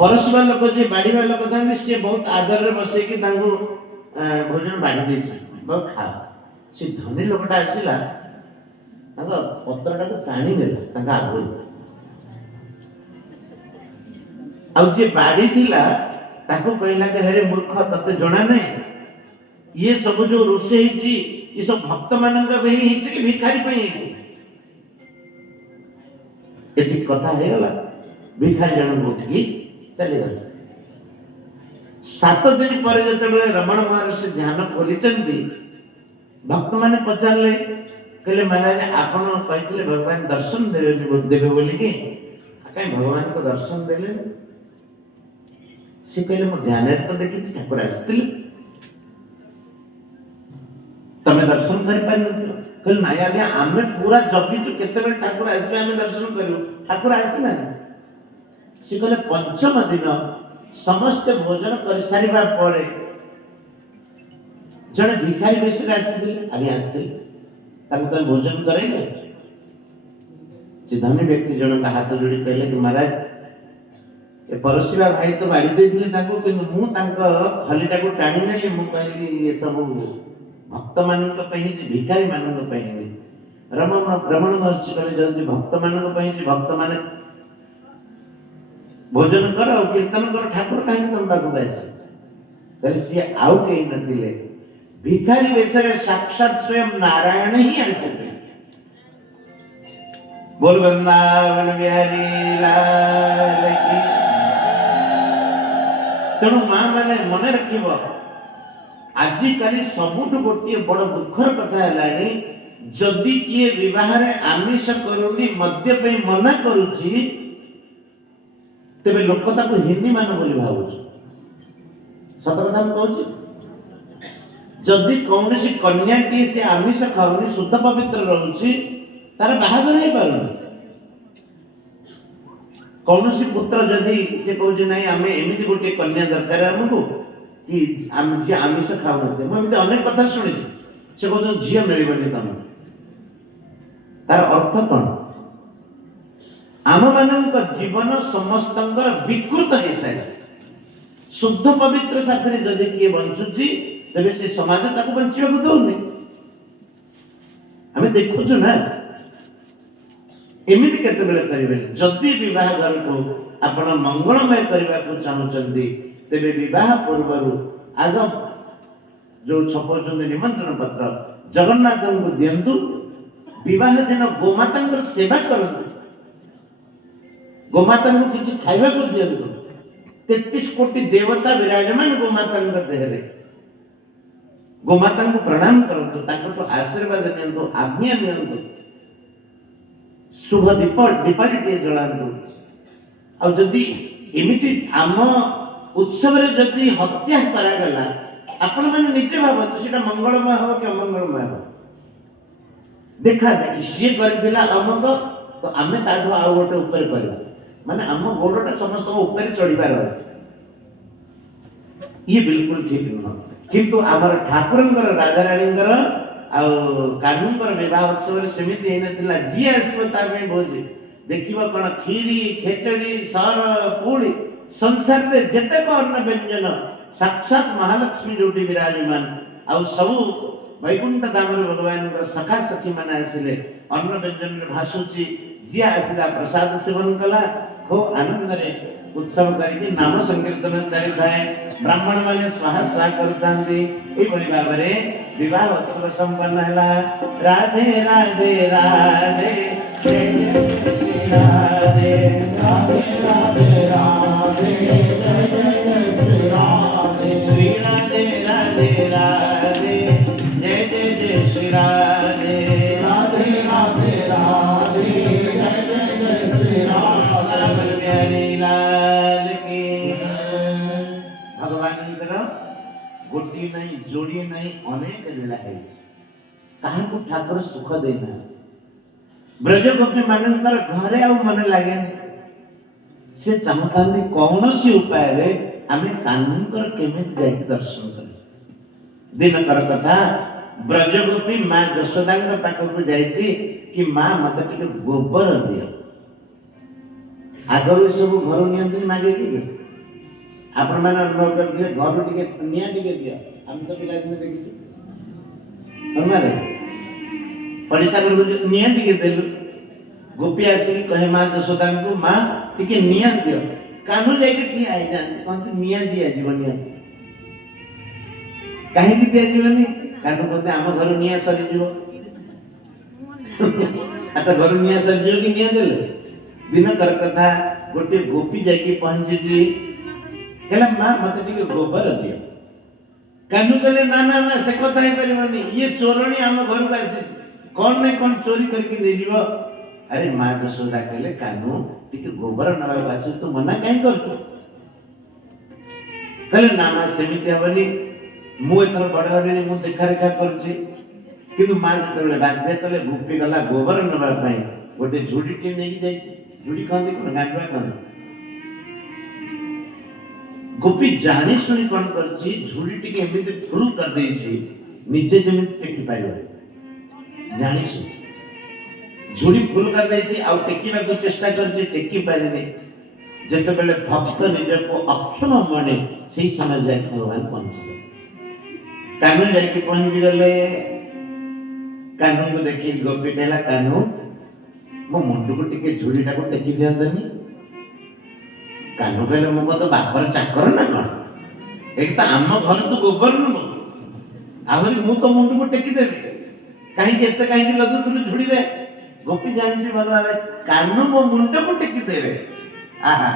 परसवा लोक जे बाढ़ा लोक था सी बहुत आदर बसैकी भोजन बाढ़ी दे बहुत खाओ सी धनी लोकटा आसला पत्रटा को टाणी नेला आगु आे बाड़ी थिला ताको कहला कि हेरे मूर्ख तते जना नहीं ये सब जो रोषे ये सब भक्त मान कि भिखारी ये कथा है भिखारी जन उठिकी चली गला 7 दिन पर जो रमण महर्षि ध्यान खोली भक्त मैंने पचारे कहले महाराज आपण कहते भगवान दर्शन देवे बोली कि कहीं भगवान को दर्शन देले सी कहले मो ध्यान तो देखी ठाकुर आसते तमें दर्शन कर कहले ना आज्ञा आम पूरा जगिचु केते ठाकुर आसवे आम दर्शन करूँ ठाकुर आसना सी कहले पंचम दिन समस्ते भोजन कर सारिबा परे जड़े भिखारी बेस आसते आसते भोजन कराइले धनी व्यक्ति जन का हाथ जोड़ी कहले कि महाराज ए परसिवा भाई तो बाड़ी देथिले ताको किंतु मु तांको खलीटा को टाणी नेली मु कहली ये सब भक्त मानक पई जे भिखारी मानक पई नहीं रमण महर्षि कहले जल्दी भक्त मानक पई जे भक्त माने भोजन करो कीर्तन करो ठाकुर कहीं तुम बाबू आसे कहले सी आउ कहीं नथिले भिखारी वेशरे साक्षात स्वयं नारायण ही आसे बोल वृंदावन बिहारी लाल की तेणु माँ मैंने मन रखिब आजिकाली सबुठ गोटे बड़ दुखर कथा है जदि किए विवाह आमिष करूनी मद्य पे मना करुची तेरे लोक ताको हिंदी मान बोली भावुच सत कथा कहूँ जदि कौन कन्याटी से आमिष खाऊनी शुद्ध पवित्र रोचे तार बाहागर हो पार कौन पुत्र जदि से कहे ना आम एमती गोटे कन्या दरकार आमको कि जी आमिष खाऊ मुझे अनेक कथा शुणी से कहते झी मिलनी तुम तार अर्थ कौन आम मान जीवन समस्त विकृत हो सारे शुद्ध पवित्र साथ जदि किए बंचुची तेरे से समाज ताको बंचा दौनी आम देखुचु ना एमती केतबेले जदि बह घर को आपण मंगलमय करने को चाहते तेरे बह पूर्व आग जो छपाउं निमंत्रण पत्र जगन्नाथ को दिंतु बह दिन गोमाता सेवा करूँ गोमाता को किसी खावा को दिंतु 33 कोटी देवता विराजमान गोमाता देहरे गोमाता को प्रणाम करूँ आशीर्वाद नियंतु आज्ञा नियंतु शुभ दीपावली जलांतु आदि एमती आम उत्सव जदि हत्या करागला आपण मैंने निजे भावतु से मंगलमय हो कि अमंगलमय हो देखा देखी सी कर अमंग तो आम ताठू आउ गोटे उपर करवा माने आम गोड़टा समस्त ऊपर चढ़ार अच्छे ये बिल्कुल ठीक नुह किंतु आमर ठाकुर राजा राणी कानून विवाह उत्सव सेमती होना जी आसो भोज देख कौन खीरी खेचड़ी सर पुड़ी संसार में जितेक अन्न व्यंजन साक्षात महालक्ष्मी जो विराजमान आउ सब वैकुंठ धाम भगवान सखा सखी मैंने आसिले अन्न व्यंजन भाषुची जी आसला प्रसाद सेवन कला खूब आनंद उत्सव करके नाम संकीर्तन चली थाए ब्राह्मण मैंने स्वाहा स्वाहा करता भाव में विवाह उत्सव संपन्न है राधे राधे राधे जय श्री राधे राधे राधे राधे जय श्री राधे श्री राधे राधे राधे जय जय श्री राधे राधे राधे राधे जय श्री राधे लाल की भगवान गोटी नहीं जोड़ी नहीं अनेक लीला है कहा को ठाकुर सुख देना ब्रज गोपी मानकर घरे आउ मन लगे से चाहता कौन सी उपाय रे आम कानून केमी जाके दर्शन कर दिनकर कथा ब्रज गोपी माँ यशोदा पाखक जाइए कि माँ मत गोबर दियो आगर सब घर नि मागे आपण मैंने अनुभव करते घर टिके निया टिके दिया हम तो पिला दिन देखिଛୁ हमारे पड़िसा घर निया टिके देलु गोपी आसी कहे मां जशोदा को मां टिके निया दियो कानू लेके ठिया आई जान कहते निया दिया जीवनिया कहीं की दिया जीवनी कानू कहते आम घर निया सरी जीव आता घर निया सरी जीव कि निया देले दिन कर कथा गोटे गोपी जाके पहुंची जी कहला मां मते टिके गोबर दियो कानू कहले ना ना ना से कथा ही परिबनी ये चोरणी आम घर को आसी कौन नहीं कौन चोरी करके दे जीव अरे मां जशोदा कहले कानू टिके गोबर नवा बाचू तो मना काई करतो कहले ना मां सेमिति हबनी मु एथर बड़ हरिणी मु देखा रेखा करछि किंतु मां जतबेले बाध्य कले गोपी गला गोबर नवा पई गोटे झुडी टी नेकी जाईछि झुडी खांदी कोन गांडवा खांदी गोपी जानी सुनी कोन करछि झुडी टी के एमिति फुल कर देछि नीचे जेमिति टेकी पाइबो जानी सुनी झुडी फुल कर देछि आ टेकीबा को चेष्टा करछि टेकी पाइले जतबेले भक्त निज को अक्षम माने सेही समय जाय भगवान पहुंची कानू जाके पहुंच गले कानू को देखी गोपी कहला कानू मो मुंडू को टिके झुड़ीटा को टेकी दियंतनी कानू कहले मो तो बापर चाकर ना कोन एक तो आम घर तो गोबर न आहरी मु तो मुंडू को टेकी देबे काहे के एते काहे लगु तुलु झुड़ी रे गोपी जानची भलो भाबे कानू मो मुंडू को टेकी देबे आहा